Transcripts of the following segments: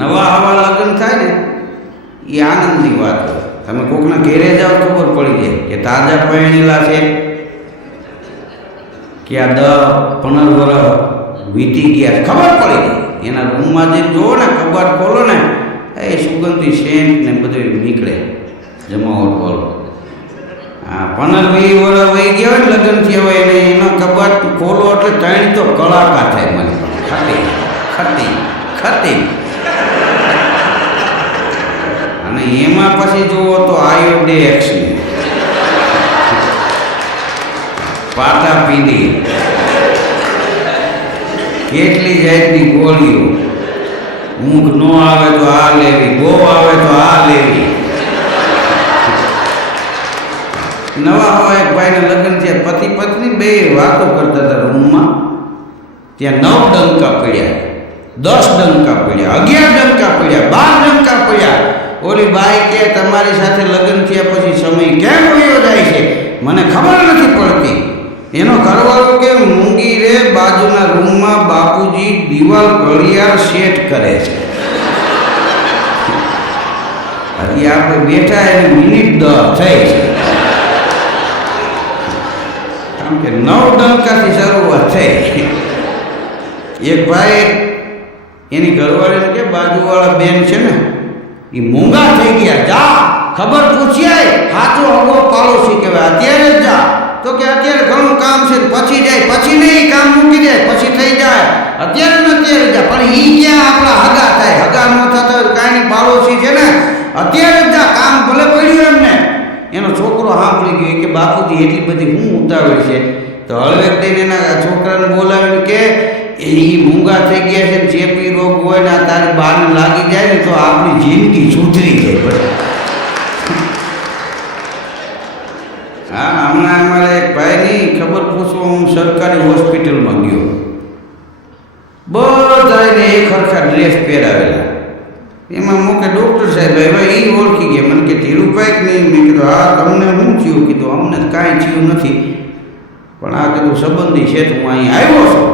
નવા હવા લગ્ન થાય ને એ આનંદની વાત હોય. તમે કોકના ઘેરે જાઓ ખબર પડી જાય કે તાજા પરણેલા છે કે આ 10-15 વર્ષ વીતી ગયા ખબર પડી જાય. એના રૂમમાં જે જુઓ ને કબાટ ખોલો ને એ સુગંધી સેન્ટ ને બધું નીકળે જમાવટ વાળો. હા 15-20 વર્ષ વહી ગયા હોય ને લગ્ન થયા હોય એને એનો કબાટ ખોલો એટલે ત્રણ તો કલાકાર થાય મને ખટી ખટી ખટી. અને એમાં પછી જુઓ તો આયોડેક્સ પાટા પીડી કેટલી જાતની ગોળીઓ. ઊંઘ ન આવે તો આ લેવી, બહુ આવે તો આ લેવી. નવા હવા એક ભાઈના લગ્ન થયા, પતિ પત્ની બે વાતો કરતા હતા રૂમમાં. ત્યાં 9 ડંકા પડ્યા, 10 ડંકા પડ્યા, 11 ડંકા પડ્યા, 12 ડંકા પડ્યા. ઓલી બાઈ કે તમારી સાથે લગ્ન થયા પછી સમય કેમ વયો જાય છે મને ખબર નથી પડતી. એનો ઘરવાળો કે મૂંગી રે બાજુના રૂમમાં બાપુજી દિવાલ ઘડિયાળ સેટ કરે છે. હજી આપણે બેઠા એને મિનિટ 10 થઈ છે. કારણ કે 9 ડંકાથી શરૂઆત થઈ. એક ભાઈ એની ઘરવાળીને કે બાજુવાળા બેન છે ને એ મૂંગા થઈ ગયા, જા ખબર પૂછ્યાય સાચો હગો પાડોશી કહેવાય, અત્યારે જ જા. તો કે અત્યારે ઘણું કામ છે પછી જાય, પછી નહીં કામ મૂકી જાય પછી થઈ જાય, અત્યારે ને અત્યારે જા. પણ એ ક્યાં આપણા હગા થાય, હગા ન થતા કાંઈ પાડોશી છે ને અત્યારે જ જા, કામ ભલે પડ્યું એમને. એનો છોકરો સાંભળી ગયો કે બાપુજી એટલી બધી હું ઉતાવળ છે. તો હળવેક દઈને એના છોકરાને બોલાવીને કે એ મૂંગા થઈ ગયા છે, ચેપી રોગ હોય ને તારી બહારને લાગી જાય ને તો આપણી જિંદગી સુધરી જાય. હા હમણાં અમારે એક ભાઈની ખબર પૂછવા હું સરકારી હોસ્પિટલમાં ગયો. બધાને એક સરખા ડ્રેસ પહેરાવેલા. એમાં મૂકે ડૉક્ટર સાહેબ હવે એ ઓળખી ગયા. મને કે ધીરુભાઈ કે નહીં? મેં કીધું હા તમને શું થયું? કીધું અમને કાંઈ થયું નથી, પણ આ કીધું સંબંધી છે તો હું અહીં આવ્યો છું.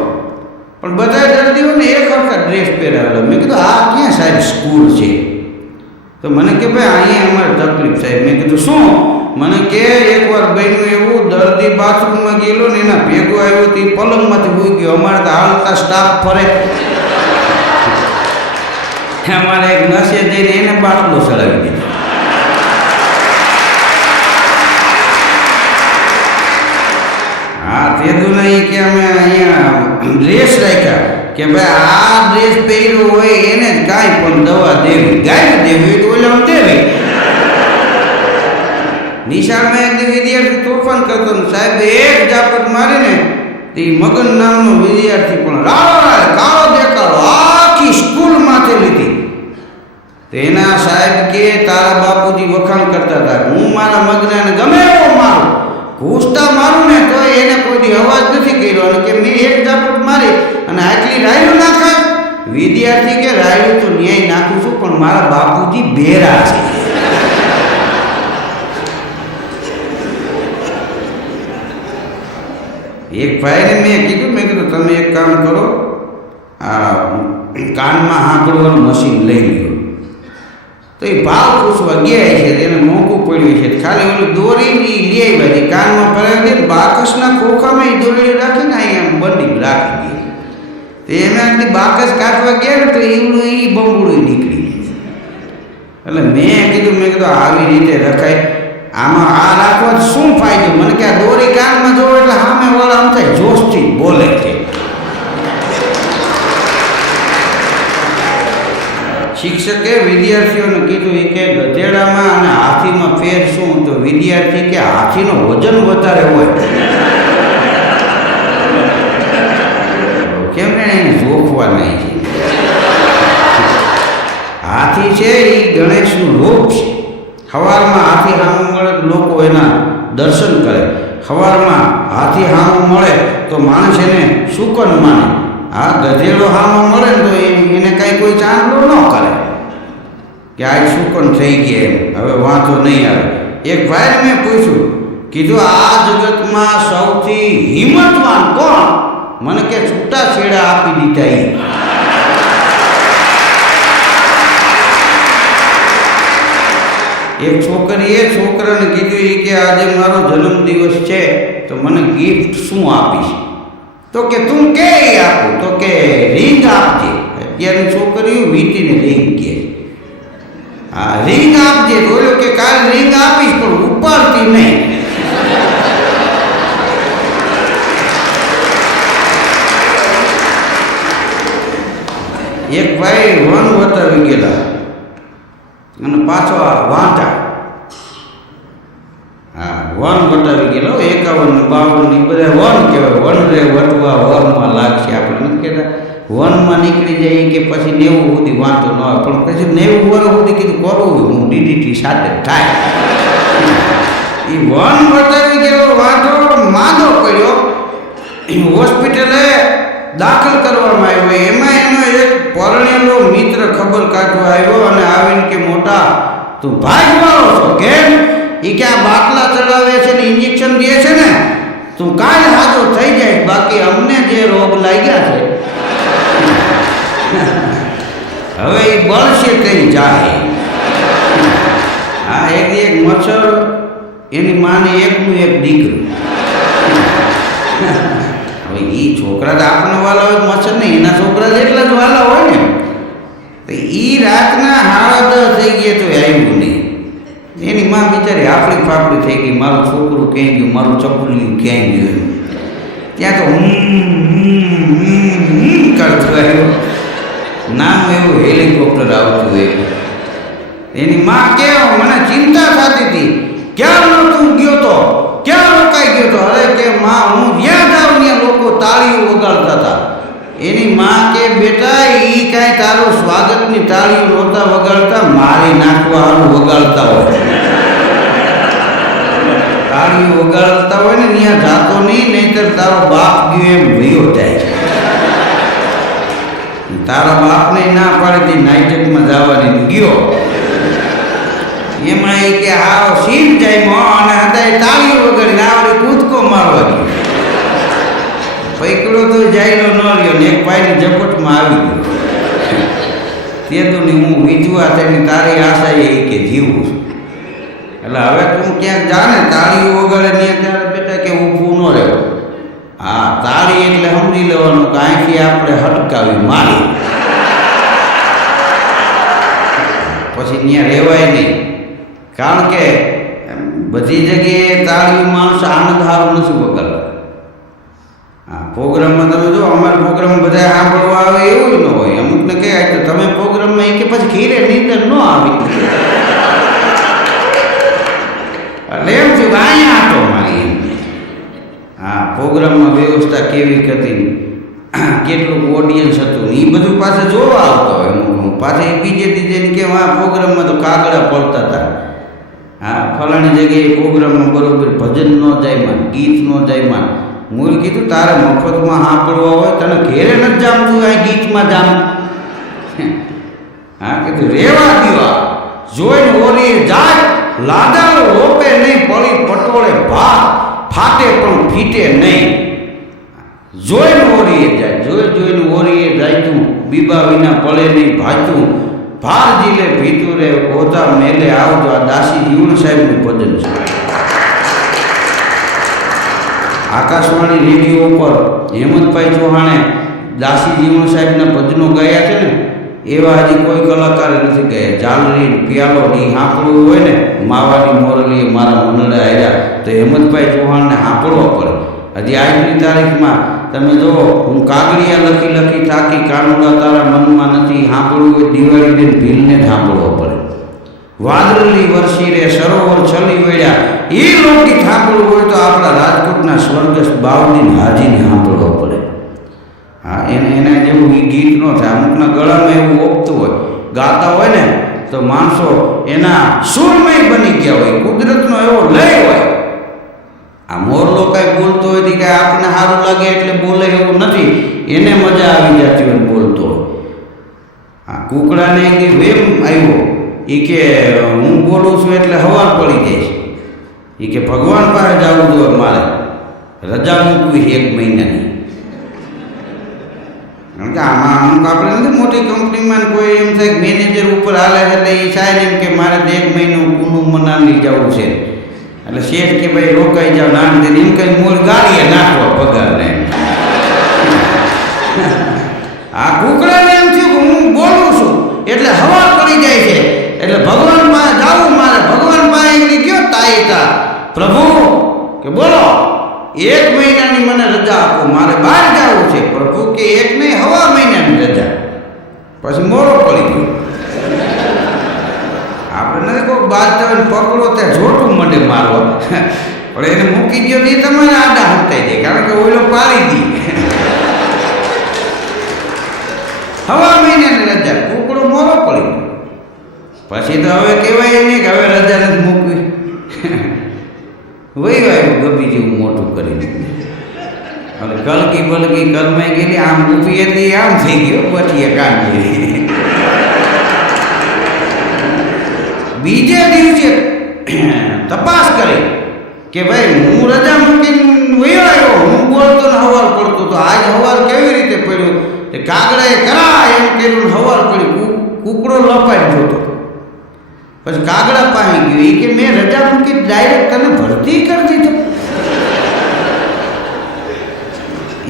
પણ બધા દર્દીઓને એક સરખા ડ્રેસ પહેરાવેલો. મેં કીધું આ ક્યાં સાહેબ સ્કૂલ છે? તો મને કે ભાઈ અહીંયા અમારે તકલીફ સાહેબ. મેં કીધું શું? મને કે એકવાર બન્યું એવું, દર્દી બાથરૂમમાં ગયેલો ને એના ભેગો આવ્યો તો એ પલંગમાંથી હોઈ ગયો. અમારે તો હાલતા સ્ટાફ ફરે. અમારે એક નસે જઈને એને બાટલો ચડાવી દીધો. હા તેદું નહીં કે અમે અહીંયા ડ્રેસ રાખ્યા કે ભાઈ આ ડ્રેસ પહેર્યો હોય એને જ કાંઈ પણ દવા દેવી, ગાય દેવી તો ઓલા દેવી. નિશાળમાં એક વિદ્યાર્થી તોફાન કરતો ને સાહેબ એક ઝાપટ મારીને તે મગન નામનો વિદ્યાર્થી પણ રાડો કાળો દેખાડો આખી સ્કૂલ માથે લીધી. તેના સાહેબ કે તારા બાપુજી વખાણ કરતા હતા, હું મારા મગનાને ગમે એવો મારું, ઘૂસતા મારું ને તો એને કોઈ દી અવાજ નથી કર્યો. અને કે મેં એક ઝાપટ મારી અને આટલી રાયડું નાખાય. વિદ્યાર્થી કે રાયડું તો ન્યાય નાખું છું પણ મારા બાપુજી બેરા છે. એક ભાઈને મેં કીધું તમે એક કામ કરો, આ કાનમાં સાંભળવાનું મશીન લઈ લ્યો. તો એ ભાવ પૂછવા ગયા છે, એને મોંઘું પડ્યું છે. ખાલી ઓલું દોરીની લઈ આવ્યા છે, કાનમાં ભરાવી દે, બાકસના ખોખામાં એ દોરી રાખીને અહીંયા બંડી રાખી દે. તો એમાંથી બાકસ કાઢવા ગયા ને તો એવડું એ બંબુડું નીકળી ગયું. એટલે મેં કીધું આવી રીતે રખાય, આમાં આ રાખવા શું ફાયદો? મને કે આ દોરી કાનમાં જોવો એટલે સામે વાળા આમ થાય જોશથી બોલે છે. શિક્ષકે વિદ્યાર્થીઓને કીધું કે ગધેડામાં અને હાથીમાં ફેર શું? તો વિદ્યાર્થી કે હાથીનો વજન વધારે હોય. કેમ ને એને જોખવા નહીં છે. હાથી છે એ ગણેશનું રૂપ છે. સવારમાં હાથી સામું મળે તો લોકો એના દર્શન કરે. સવારમાં હાથી સામું મળે તો માણસ એને શુકન માને. આ ગધેડો સામો મળે ને તો એને કાંઈ કોઈ ચાંદલો ન કરે કે આ શુકન થઈ ગયા, એમ હવે વાંધો નહીં આવે. એક ભાઈને મેં પૂછ્યું, કીધું આ જગતમાં સૌથી હિંમતવાન કોણ? મને કે છૂટા છેડા આપી દીધા. એક છોકરીએ છોકરાને કીધું કે આજે મારો જન્મદિવસ છે તો મને ગિફ્ટ શું આપીશ? તો કે તું કે આપું? તો કે રિંગ આપજે. અત્યારની છોકરીઓ વીટીને રિંગ કે હા રિંગ આપજે. બોલ્યો કે કાલ રિંગ આપીશ પણ ઉપાડતી નહીં. એક ભાઈ વન વટાવી ગયેલા અને પાછો વાંટા હા વન વટાવી ગયેલો 51 52 બધા વન કહેવાય. વન રે વટવા વનમાં લાગશે. આપણે નથી કહેતા વનમાં નીકળી જાય કે પછી 90 સુધી વાંધો ન આવે પણ પછી 90 વર્ષ સુધી કીધું કરવું હું ડીડીટી સાથે થાય. એ વન વટાવી ગયેલો વાંધો માંદો પડ્યો હોસ્પિટલે દાખલ કરવામાં આવ્યો. એમાં એનો એક પરણેલો મિત્ર ખબર કાઢવા આવ્યો અને આવીને કે મોટા તું ભાગવાળો છો કેમ? એ કે આ બાટલા ચડાવે છે ને ઇન્જેક્શન દે છે ને તું કાલે હાજો થઈ જાય બાકી અમને જે રોગ લાગ્યા છે હવે એ બળશે કઈ જાય. હા એક મચ્છર એની માને એકનું એક દીકરું. હવે એ છોકરા તો આપણને વાલા હોય મચ્છર નહીં એના છોકરા જેટલા જ વાલા હોય ને. તો એ રાતના 10:30 થઈ ગયા તો આવ્યું નહીં. એની માં બિચારી આપણી ફાફડી થઈ ગઈ મારું છોકરું ક્યાંય ગયું મારું ચપલિયું ક્યાંય ગયું. ત્યાં તો કરતો આવ્યો. નામ એવું હેલિકોપ્ટર આવતું એવું. એની માં કે મને ચિંતા થતી હતી ક્યાં તું ગયો તો ક્યાં રોકાઈ ગયો તો? અરે કે માં હું જ્યાં જાઉં ત્યાં લોકો તાળીઓ વગાડતા હતા. એની માં કે બેટા એ કાંઈ તારું સ્વાગતની તાળીઓ નહોતા વગાડતા મારી નાખવા હારું વગાડતા હોય. તાળીઓ વગાડતા હોય ને ત્યાં જાતો નહીં નહીંતર તારો બાપ ગયો એમ ભયો જાય. તારા બાપને ના પાડતી નાઇટમાં જવાની ગયો. એમાં એ કે આવો સીન જાય અને હતા તાળીઓ વગાડીને આવડી કૂદકો મારવા ગયો. પૈકડો તો જાયલો ન રહ્યો ને એક ભાઈની ઝપટમાં આવી ગયો. તે તો નહીં હું વિધવા તેની તારી આશા એ કે જીવું છું. એટલે હવે તું ક્યાંક જા ને તાળીઓ વગાડે ને ત્યારે બેટા કે ઊભું ન રહેવું. હા તાળી એટલે સમજી લેવાનું કે અહીંથી આપણે હટકાવી મારી પછી ત્યાં રહેવાય નહીં. કારણ કે બધી જગ્યાએ તાળીઓ માણસ આનંદ હારું નથી વગાડતા. હા પ્રોગ્રામમાં તમે જો અમારા પ્રોગ્રામ બધા સાંભળવા આવે એવું ન હોય. અમુકને કહે તો તમે પ્રોગ્રામમાં કે પછી ઘીરે નીંદર ન આવી એટલે એમ થયું કે અહીંયા હતો મારી એમ. હા પ્રોગ્રામમાં વ્યવસ્થા કેવી હતી કેટલું ઓડિયન્સ હતું એ બધું પાસે જોવા આવતો હોય. અમુક પાછા એ બીજે દીજે કે આ પ્રોગ્રામમાં તો કાગડા પડતા હતા. હા ફલાણી જગ્યાએ પ્રોગ્રામમાં બરોબર ભજન ન જાયમાં ગીત ન જાયમાં. હું કીધું તારે મફતમાં સાંભળવા હોય તને ઘેરે નથી જામતું આ ગીતમાં જામ. હા કીધું રેવા દીવા જોઈને ઓરી જાય લાદાળો રોપે નહીં પડી પટોળે ભાત ફાટે પણ ફીટે નહીં. જોઈને ઓરીએ જાય જોઈને ઓરીએ જાય તું બીબા વિના પડે નહીં ભાજતું ભાર જીલે ભીતુરે ઓધા મેલે આવજો. આ દાસી જીવણ સાહેબનું ભજન છે. આકાશવાણી રેડિયો ઉપર હેમંતભાઈ ચૌહાણે દાસી જીવણ સાહેબના ભજનો ગાયા છે ને એવા હજી કોઈ કલાકારે નથી ગયા. જાલરી પિયાલો ડી સાંભળવું હોય ને માવાની મોરલીએ મારા મનડા આવ્યા તો હેમંતભાઈ ચૌહાણને સાંભળવા પડે. હજી આજની તારીખમાં તમે જુઓ હું કાગળિયા લખી થાકી કાનુડા તારા મનમાં નથી સાંભળવું હોય દિવાળી બેન ભીલને જ સાંભળવો પડે. વાદળી વરસી રે સરોવર છલી વળ્યા એ લોકગીત સાંભળવું હોય તો આપણા રાજકોટના સ્વર્ગસ્થ બાવદીન હાજીને સાંભળવો પડે. હા એના જેવું એ ગીત ન થાય. અમુકના ગળામાં એવું ઓપતું હોય ગાતા હોય ને તો માણસો એના સુરમય બની ગયા હોય. કુદરતનો એવો લય હોય. આ મોરલો કાંઈ બોલતો હોય કે આપણને સારું લાગે એટલે બોલે એવું નથી. એને મજા આવી જતી હોય બોલતો હોય. આ કુકડાને એક વેમ આવ્યો એ કે હું બોલું છું એટલે હવાર પડી જાય છે. એ કે ભગવાન પાસે જવું જોઈએ મારે રજા મૂકવી 1 મહિનાની. કારણ કે આમાં અમુક આપણે નથી મોટી કંપનીમાં કોઈ એમ થાય કે મેનેજર ઉપર હાલે એટલે એ સાહેબ એમ કે મારે 1 મહિનો કુનું મનાલી જવું છે, એટલે શેઠ કે ભાઈ રોકાઈ જાવ નાન દે એમ કઈ મૂળ ગાડીએ નાખવા પગારને. આ કુકડાને એમ થયું કે હું બોલું છું એટલે હવા પડી જાય છે, એટલે ભગવાન પાસે જાવું મારે. ભગવાન પાસે એની ગયો તાયતા પ્રભુ કે બોલો 1 મહિનાની મને રજા આપો, મારે બહાર જવું છે. પ્રભુ કે 1 નહીં 1.5 મહિનાની રજા. પછી મોડો પડી ગયો. આપણે નથી કોઈ બાદ જઈને પકડો ત્યાં જોટું મંડે મારવા, પણ એને મૂકી દો એ તમારે આડા હંતાઈ જાય, કારણ કે ઓઈલો પાડી દી. 1.5 મહિનાની રજા, કુકડો મોડો પડી ગયો. પછી તો હવે કહેવાય નહીં કે હવે રજા નથી મૂકવી. વહી આવ્યું ગબી જેવું મોટું કરી દીધું. એટલે કલકી બલકી કરમાઈ ગયેલી, આમ ઊભી હતી આમ થઈ ગયો, પછી કાઢી. બીજે દિવસે તપાસ કરી કે ભાઈ હું રજા મૂકીને વયો આવ્યો, હું બોલતો ને હવાર પડતો તો આજ હવાર કેવી રીતે પડ્યો? તે કાગડાએ કરા એમ કર્યું, હવાર પડી કુકડો લપાઈ જોતો. પછી કાગડા પાણી ગયું, એ કે મેં રજા મૂકી ડાયરેક્ટ તને ભરતી કરી દીધો.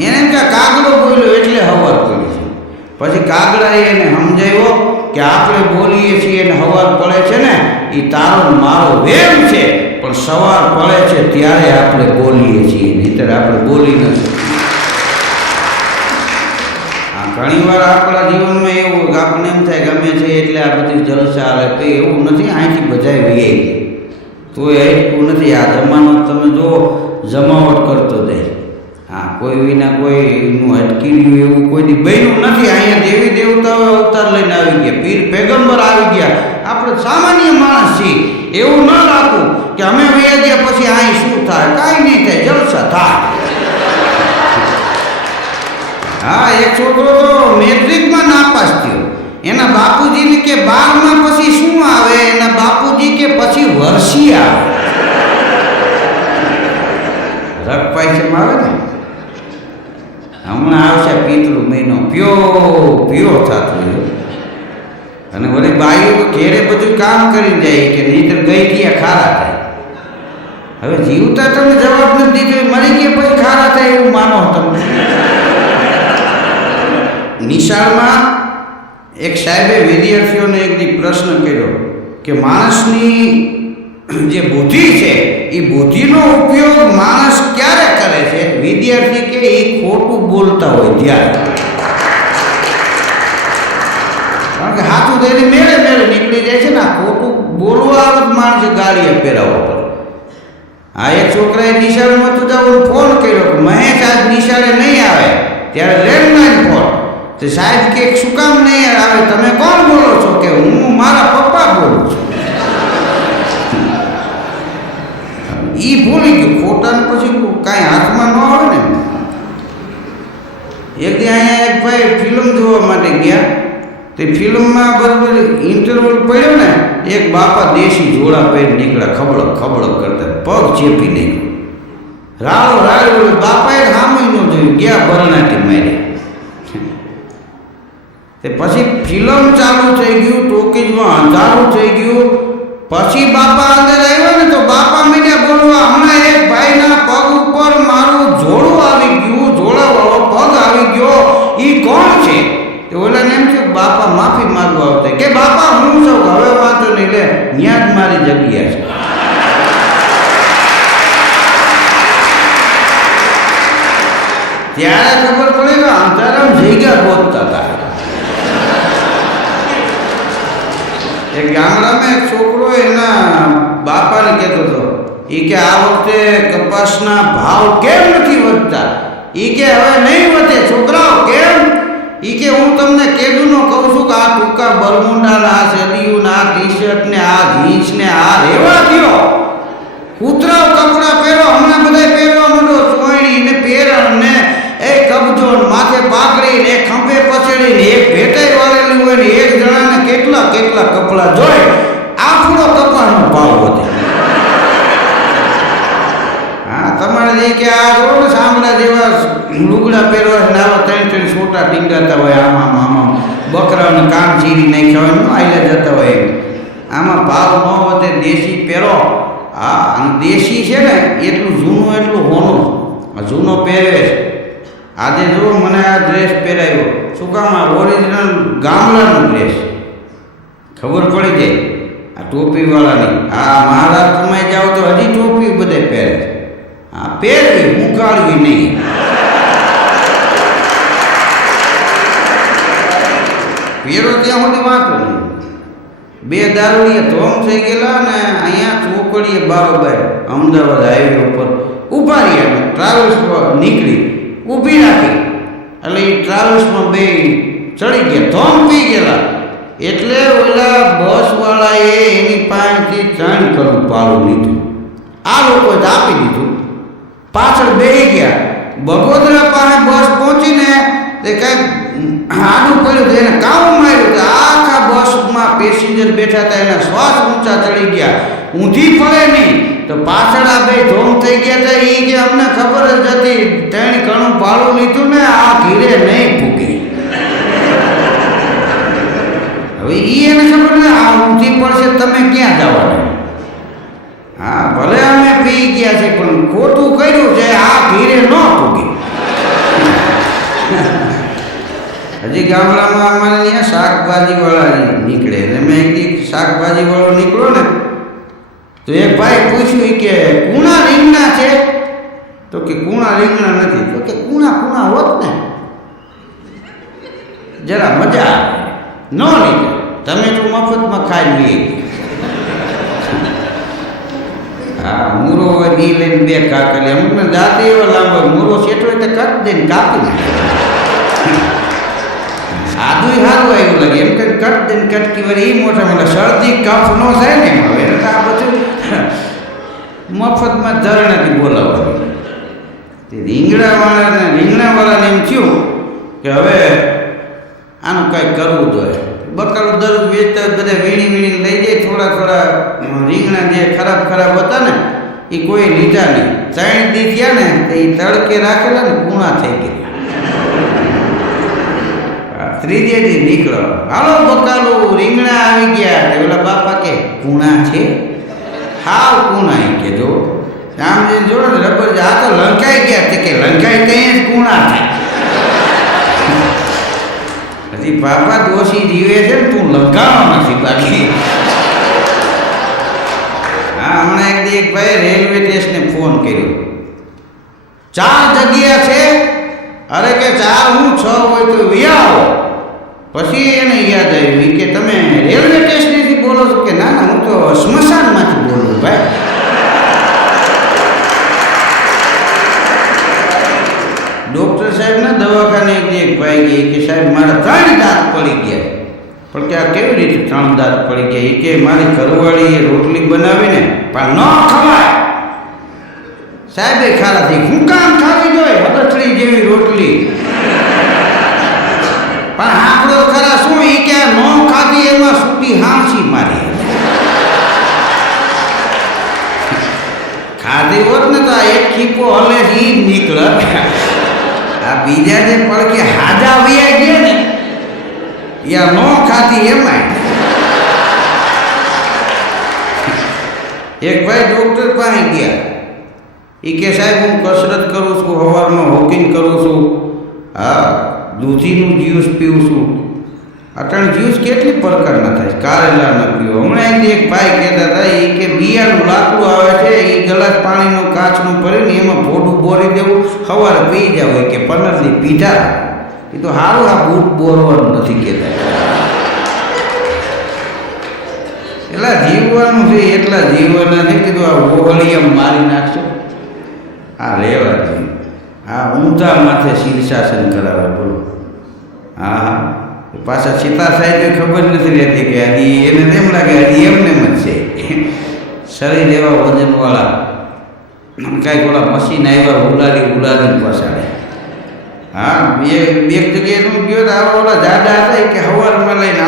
એને કે કાગડો બોલ્યો એટલે હવાર પડી છે. પછી કાગડાએ એને સમજાવ્યો કે આપણે બોલીએ છીએ એને હવાર પડે છે ને એ તારો મારો વેમ છે, પણ સવાર પડે છે ત્યારે આપણે બોલીએ છીએ, નહીંતર આપણે બોલી નથી. ઘણી વાર આપણા જીવનમાં એવું આપણને એમ થાય ગમે છે એટલે આ બધી જલસા આવે, તો એવું નથી. અહીંથી બધાય વહી તો એટલું નથી. આ જમાનો તમે જો જમાવટ કરતો જાય. હા, કોઈ વિના કોઈનું અટકી રહ્યું એવું કોઈની બન્યું નથી. અહીંયા દેવી દેવતાઓ અવતાર લઈને આવી ગયા, પીર પેગમ્બર આવી ગયા. આપણે સામાન્ય માણસ છીએ. એવું ન રાખવું કે અમે વહી ગયા પછી અહીં શું થાય, કાંઈ નહીં થાય, જલસા થાય. હા, એક છોકરો તો મેટ્રિકમાં નાપાસ થયો. એના બાપુજીને કે 12માં પછી શું આવે? એના બાપુજી કે પછી વર્ષી આવે. રગ પાયસેમાં આવે ને, હમણાં આવશે પિતૃ મહિનો, પ્યો થતો. અને વળી બાઈઓ ઘેરે બધું કામ કરી જાય કે નહીંતર ગઈ ગયા ખારા થાય. હવે જીવતા તમે જવાબ નથી દીધો, મરી ગયા પછી ખારા થાય એવું માનો તમે. નિશાળમાં એક સાહેબે વિદ્યાર્થીઓને એક દી પ્રશ્ન કર્યો કે માણસની જે બુદ્ધિ છે એ બુદ્ધિનો ઉપયોગ માણસ ક્યારે કરે છે? વિદ્યાર્થી કે એ ખોટું બોલતા હોય ત્યારે. કારણ કે હાથું થઈને મેળે નીકળી જાય છે ને, આ ખોટું બોલવા માણસે ગાડીએ પહેરાવવા પડે. આ એક છોકરાએ નિશાળમાં તો જવું ફોન કર્યો કે મહેશ આજ નિશાળે નહીં આવે, ત્યારે લેન્ડલાઈન ફોન. તો સાહેબ કે શું કામ નહીં આવે? તમે કોણ બોલો છો? કે હું મારા પપ્પા બોલું છું. એ ભૂલી ગયું ખોટાને, પછી કાંઈ હાથમાં ન આવે ને. એક દી અહીંયા એક ભાઈ ફિલ્મ જોવા માટે ગયા. તે ફિલ્મમાં બરાબર ઇન્ટરવલ પડ્યો ને, એક બાપા દેશી જોડા પહેરી નીકળ્યા, ખબડક કરતા, પગ ચેપી નાખ્યો. રાડો બાપાએ સામે ન જોયું, ગયા બરણાટી માર્યા. તે પછી ફિલ્મ ચાલુ થઈ ગયું, ટોકીજમાં અંધારું થઈ ગયું. પછી બાપા અંદર આવ્યો ને તો બાપા મીડિયા બોલવા, હમણાં એક ભાઈના પગ ઉપર મારું જોડું આવી ગયું, જોડાવાળો પગ આવી ગયો, એ કોણ છે? તો ઓલાને એમ છે બાપા માફી માંગવા આવતા કે બાપા હું છું, હવે વાંધો નહીં, લે ત્યાં જ મારી જગ્યા છે. ત્યારે ખબર પડે કે અંધારામ જગ્યા ગોતતા હતા. એક ગામડામાં એક છોકરો એના બાપાને કહેતો હતો, એ કે આ વખતે કપાસના ભાવ કેમ નથી વધતા? એ કે હવે નહીં વધે છોકરાઓ. કેમ? એ કે હું તમને કેદુનો કહું છું કે આ ટૂંકા બરમુંડાના, આ સદીઓના, આ ટી શર્ટ ને આ જીન્સ ને આ રેવા દો. કૂતરાઓ કપડાં પહેરો, હમણાં બધા પહેરવા માંડો, ચોયણી ને પેરણ ને એ કબજો માથે પાઘડી ને ખંભે પછેડી ને એક ભેટાઈ વાળેલી હોય ને એક જણાને કેટલા કપડાં જોઈ આપણો કપાસનો ભાવ વધે. હા, તમારે જે કે આ રોડ સાંભળા જેવા લુગડા પહેરવા છે ને આવા 3 છોટા ટીંગાતા હોય આમાં બકરાઓને કામ ચીરી નાખ્યા હોય આઈલા જતા હોય એમ આમાં ભાવ ન વધે દેશી પહેરો. હા અને દેશી છે ને એટલું જૂનું એટલું હોનું જૂનો પહેરે છે. આજે જુઓ મને આ ડ્રેસ પહેરાવ્યો શું કામ આ ઓરિજિનલ ગામડાનો ડ્રેસ ખબર પડી જાય આ ટોપીવાળાની. આ મહારાષ્ટ્રમાં જાઓ તો હજી ટોપી બધે પહેરે. હા પહેરવી મુકાળવી નહીં. પહેરો ત્યાં સુધી વાંચો નહીં. 2 દારૂડિયા ધોમ થઈ ગયેલા ને અહીંયા ચોકડીએ બારોબાર અમદાવાદ હાઈવે ઉપર ઊભા રહ્યા. ટ્રાવેલ્સ નીકળી ઊભી રાખી એટલે એ ટ્રાવેલ્સમાં 2 ચડી ગયા ધોમ પી ગયેલા. એટલે ઓલા બસવાળાએ એની પાસેથી 3 કરોડ ભાડું લીધું. આ લોકોએ તો આપી દીધું. પાછળ બેસી ગયા. બગોદરા પાસે બસ પહોંચીને તે કંઈક આડું પડ્યું એને કામ માર્યું તો આખા બસમાં પેસેન્જર બેઠા હતા એના શ્વાસ ઊંચા ચડી ગયા. ઊંધી પડે નહીં તો પાછળ આ 2 ધોમ થઈ ગયા હતા. એ કે અમને ખબર જ હતી 3 ઘણું ભાડું લીધું ને આ ઘીરે નહીં ફૂકી. હવે એને ખબર ને આ ઊંધી પડશે તમે ક્યાં જવાના. હા ભલે અમે પી ગયા છે પણ ખોટું કર્યું છે આ ઘીરે ન ફૂકી. હજી ગામડામાં અમારે ત્યાં શાકભાજીવાળા નીકળે ને મેં કીધું શાકભાજીવાળો નીકળો ને તો એક ભાઈ પૂછ્યું કે કૂણા રીંગણા છે તો કે કૂણા રીંગણા નથી તો કે કૂણા હોત ને જરા મજા ન લીધે તમે તો મફતમાં ખાઈ લઈએ. હા મૂરો હોય એ લઈને 2 કાકલી અમુકને દાંત એવા લાંબો મૂરો સેટો એટલે કટ દઈને કાપી નાખે. આદુય સારું આવ્યું લાગે એમ કે કટ દઈને કટકી વાળી એ મોટા મોટા શરદી કફ ન થાય ને હવે એટલે આ બધું મફતમાં ધરણાથી બોલાવવાનું. તે રીંગણાવાળાને એમ થયું કે હવે આનું કંઈક કરવું જોઈએ. બકાલું દરરોજ વેચતા બધા વીણી લઈ જાય. થોડા રીંગણા જે ખરાબ હતા ને એ કોઈ લીધા નહીં. 3 દી થયા ને તો એ તડકે રાખેલા ને કૂણા થઈ ગયા. 3જી દી નીકળો હાલો બકાલું રીંગણા આવી ગયા. પેલા બાપા કે કૂણા છે હાવ કૂણા એ કે જો આમ જે જોડો ને રબર આ તો લંકાઈ ગયા તે કે લંકાઈ કઈ જ કૂણા થાય. હજી બાપા દોષી જીવે છે ને તું લંકાણો નથી બાકી. હા હમણાં એક ભાઈ રેલવે સ્ટેશને ફોન કર્યો 4 જગ્યા છે. અરે કે 4 હું 6 હોય તો વિયાવો. પછી એને યાદ આવ્યું કે તમે રેલવે સ્ટેશનેથી બોલો છો કે ના હું તો સ્મશાનમાંથી બોલું ભાઈ. ડૉક્ટર સાહેબના દવાખાને એક ભાઈ કે સાહેબ મારા 3 દાંત પડી ગયા. પણ કે આ કેવી રીતે 3 દાંત પડી ગયા. એ કે મારી ઘરવાળીએ રોટલી બનાવીને પણ ન ખવાય. સાહેબે ખારા થઈ હું કામ ખાવી જોઈએ હદચડી જેવી રોટલી પણ આપણો ખરા શું એ કે ન ખાધી એમાં સૂટી હાંસી મારી. ખાધી હોત ને તો આ એક ખીપો હલે એ જ નીકળે. આ બીજા જે પડકે હાજા વૈયા ગયા ને યા ન ખાધી એમાં. એક ભાઈ ડૉક્ટર પાસે ગયા. એ કે સાહેબ હું કસરત કરું છું સવારમાં વોકિંગ કરું છું. હા દૂધીનું જ્યુસ પીવું છું. અટાણે જ્યુસ કેટલી પ્રકારના થાય કારેલાના પીવો. હમણાં એક ભાઈ કહેતા હતા એ કે બિયાનું લાકડું આવે છે એ ગ્લાસ પાણીનું કાચનું ભરીને એમાં ભોડું બોરી દેવું સવારે પી જાવ કે 15 દી પીધા. એ તો સારું આ બૂટ બોરવાનું નથી કહેતા. એટલા જીવવાનું છે એટલા જીવવાના છે કીધું આ ઓહળિયા મારી નાખશો. હા રેવા દે. હા ઊંધા માથે શીર્ષાસન કરાવે બોલો. હા પાછા સીતા સાહેબને ખબર નથી રહેતી કે હજી એને તેમ લાગે હજી એમને જ છે. શરીર એવા વજનવાળા કાંઈક ઓલા મશીન આવ્યા ઉલાડીને પસાડે. હા એક જગ્યાએ હું ગયો તો આવા ઓલા જાડા હતા કે સવારમાં લઈને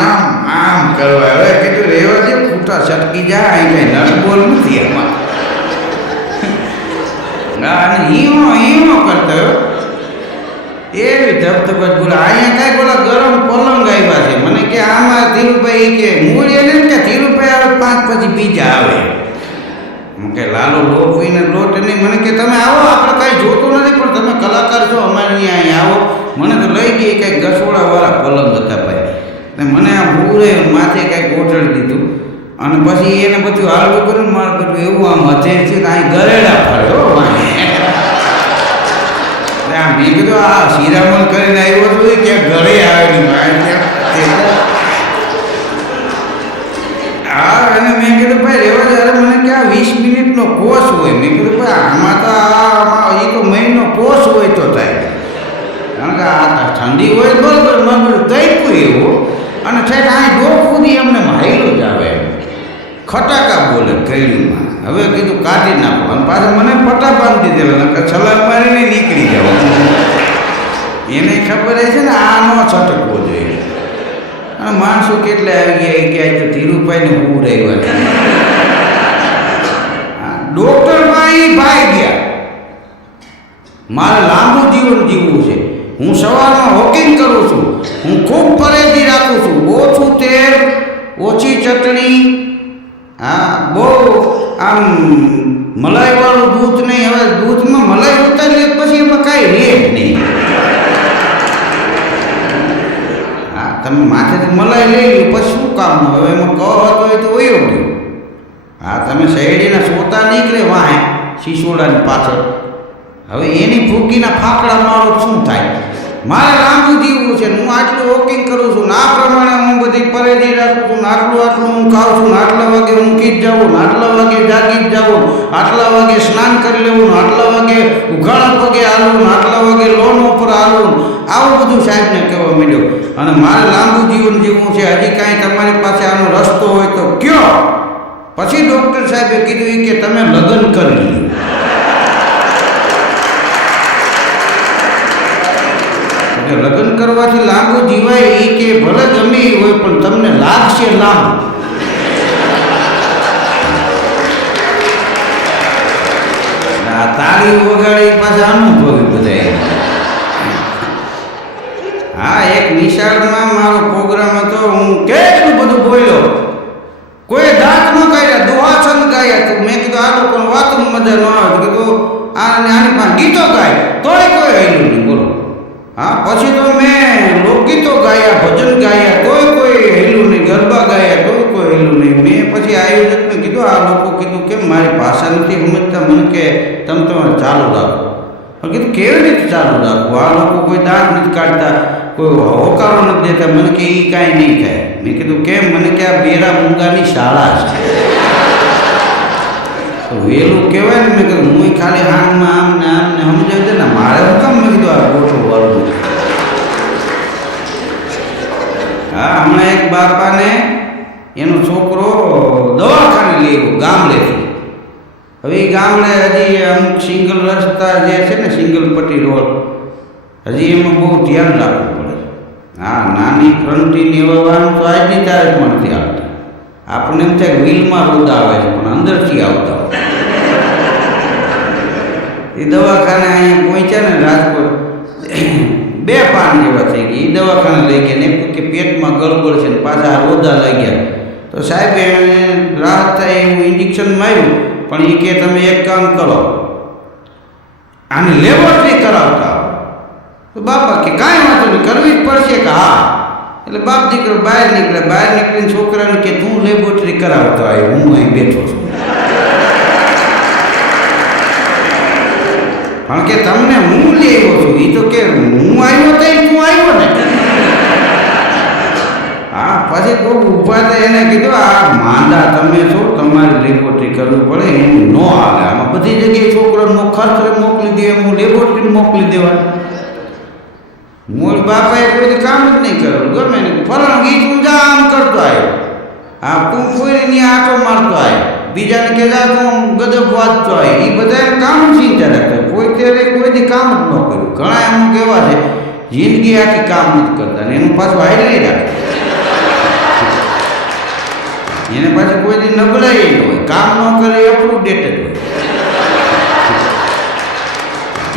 આમ કરવા. હવે કીધું રેવા દે ખૂટા છટકી જાય અહીં કંઈ નળબોલ નથી એમાં. હા અને હીમો કરતો એવી ધબધબત બોલે અહીંયા કાંઈ બોલા ગરમ પલંગ આવ્યા છે મને કે આમાં ધીરુભાઈ કે મૂળ એને કે ધીરુભાઈ આવે 5 પછી બીજા આવે કે લાલો લોટ હોઈને લોટ નહીં મને કે તમે આવો આપણે કાંઈ જોતું નથી પણ તમે કલાકાર છો અમારે અહીંયા આવો મને તો લઈ ગઈ કંઈક ગસોડાવાળા પલંગ હતા ભાઈ ને મને આ પૂરે માથે કંઈક ગોઠડી દીધું અને પછી એને બધું હાલવું કર્યું ને મારે બધું એવું આમ હથે છે કે અહીં ગરેડા ફર્યો મેં કીધું આ શિરામણ કરીને આવ્યો છું કે ઘરે આવેલું હા અને મેં કીધું ભાઈ રેવા જ્યારે મને કે આ 20 મિનિટનો કોર્સ હોય મેં કીધું ભાઈ આમાં તો એ તો મહિનો કોર્સ હોય તો થાય કારણ કે આ ઠંડી હોય બરાબર મને તૈપું એવું અને છે કે અહીં ડોક સુધી એમને મારેલું જ આવે ખટાકા બોલે કઈડીમાં હવે કીધું કાઢી નાખો અને પાછું મને પટા બાંધી દીધેલા છલાંગ મારીને નીકળી જાવ એને ખબર છે ને આ ન છટકવો જોઈએ અને માણસો કેટલા આવી ગયા કે તો ધીરુભાઈને હું રહ્યા ડોક્ટર ભાઈ ગયા મારે લાંબુ જીવન જીવવું છે હું સવારમાં વોકિંગ કરું છું હું ખૂબ પરેજી રાખું છું ઓછું તેલ ઓછી ચટણી હા બહુ આમ મલાઈવાળું દૂધ નહીં હવે દૂધમાં મલાઈ ઉતારી પછી એમાં કાંઈ રહે જ નહીં હા તમે માથેથી મલાઈ લઈ લો પછી શું કામનું હવે એમાં કહો હતો એ તો વયો ગયો હા તમે શેરડીના સોતા નીકળે વાહે શિશોડાની પાછળ હવે એની ભૂકીના ફાકડા મારો શું થાય મારે લાંબુ જીવવું છે હું આટલું વોકિંગ કરું છું આ પ્રમાણે હું બધી પરેજી રાખું છું આટલું હું ખાઉં છું આટલા વાગે ઊંઘી જ જાઉં આટલા વાગે જાગી જ જાઉં આટલા વાગે સ્નાન કરી લેવું આટલા વાગે ઉઘાડા પગે હાલવું આટલા વાગે લોન ઉપર હાલવું આવું બધું સાહેબને કહેવા માંડ્યો અને મારે લાંબુ જીવન જીવવું છે હજી કાંઈ તમારી પાસે આનો રસ્તો હોય તો કયો પછી ડૉક્ટર સાહેબે કીધું કે તમે લગ્ન કરી લીધું લગ્ન કરવાથી લાંબુ જીવાય એ કે ભલે ગમે હોય પણ તમને લાગશે લાંબુ આ તાળી વગાડી પાછા અનુભવી બધા હા એક નિશાળમાં મારો પ્રોગ્રામ હતો હું કેટલું બધું બોલ્યો કોઈ દાંત ન કાઢ્યા દુહા છંદ ગાયા તો મેં કીધું આ લોકોને વાતો મજા ન આવે કીધું આની પાસે ગીતો ગાય તોય કોઈ આવ્યું નહીં બોલો હા પછી તો મેં લોકગીતો ગાયા ભજન ગાયા તોય કોઈ હેલું નહીં ગરબા ગાયા તોય કોઈ હેલું નહીં મેં પછી આયોજકને કીધું આ લોકો કીધું કેમ મારી ભાષા નથી સમજતા મને કે તમે તમારે ચાલુ રાખો પણ કીધું કેવી રીતે ચાલુ રાખવું આ લોકો કોઈ દાંત નથી કાઢતા કોઈ હોકારો નથી દેતા મને કે એ કાંઈ નહીં થાય મેં કીધું કેમ મને કે આ બેરા મૂંગાની શાળા છે તો વહેલું કહેવાય ને મેં કીધું હું ખાલી આમને સમજાવ્યું છે ને મારે હું કામ મેં કીધું આ ગોઠો વાળું હા હમણાં એક બાપાને એનો છોકરો દવાખાને લઈ ગયો ગામડેથી હવે એ ગામડે હજી અમુક સિંગલ રસ્તા જે છે ને સિંગલ પટ્ટી રોડ હજી એમાં બહુ ધ્યાન રાખવું પડે હા નાની ફ્રન્ટીની એવા વાહન તો આજની તારીખમાં નથી આવતા આપણને એમ થાય વ્હીલમાં રોદા આવે છે પણ અંદરથી આવતા એ દવાખાને અહીંયા પહોંચ્યા ને રાજકોટ 2 પાન જેવા થઈ ગયા એ દવાખાને લઈ ગયા ને કે પેટમાં ગળબડ છે ને પાછા રોદા લઈ ગયા તો સાહેબે રાહત થાય એવું ઇન્જેક્શન માર્યું પણ એ કે તમે એક કામ કરો આને લેબોરેટરી કરાવતા તો બાપા કે કાંઈ વાંધો નહીં કરવી જ પડશે કે હા એટલે બાપ દીકરો બહાર નીકળીને છોકરાને કે તું લેબોરેટરી કરાવતો આવ્યો હું અહીં બેઠો છું કારણ કે તમને હું લેવો છું એ તો કે હું આવ્યો તો તું આવ્યો ને હા પછી કોઈ ઊભા તો એને કીધું આ માંદા તમે છો તમારે લેબોરેટરી કરવી પડે એનું ન આવે આમાં બધી જગ્યાએ છોકરાનો ખર્ચ મોકલી દે હું લેબોરેટરી મોકલી દેવાનું મૂળ બાપાએ કોઈ કામ જ નહીં કર્યું ગમે ને ફરણ ગીત હું જા આમ કરતો આવ્યો હા તું કોઈની આંટો મારતો આવ્યો બીજાને કહેતા તું ગજબ વાંચતો આવ્યો એ બધા કામ ચિંતા રાખતા કોઈ ત્યારે કોઈથી કામ જ ન કર્યું ઘણા અમુક એવા છે જિંદગી આખી કામ નથી કરતા ને એનું પાછું હાઈલાઈ રાખે એને પાછું કોઈથી નબળાઈ ન હોય કામ ન કરે અપડેટેડ હોય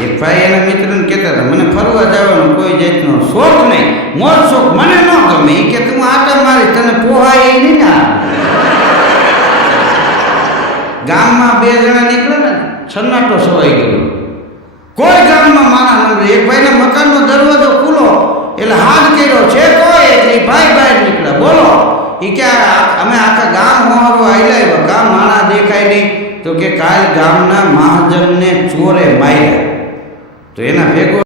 એક ભાઈ એના મિત્રને કહેતા હતા, મને ફરવા જવાનો કોઈ જાતનો શોખ નહીં, મોજ શોખ મને ન ગમે. એ કે તું આટા મારી તને પોહાય એ નહીં ના. ગામમાં બે જણા નીકળે ને સન્નાટો સવાઈ ગયો. કોઈ ગામમાં માના નંબર. એક ભાઈના મકાનનો દરવાજો ખુલ્લો એટલે હાથ કર્યો છે કોઈ એટલે ભાઈ બહાર નીકળ્યા. બોલો એ કે અમે આખા ગામ હોવારો આવ્યા, ગામ માણા દેખાય નહીં. તો કે કાલ ગામના મહાજનને ચોરે માર્યા. તો એના ભેગો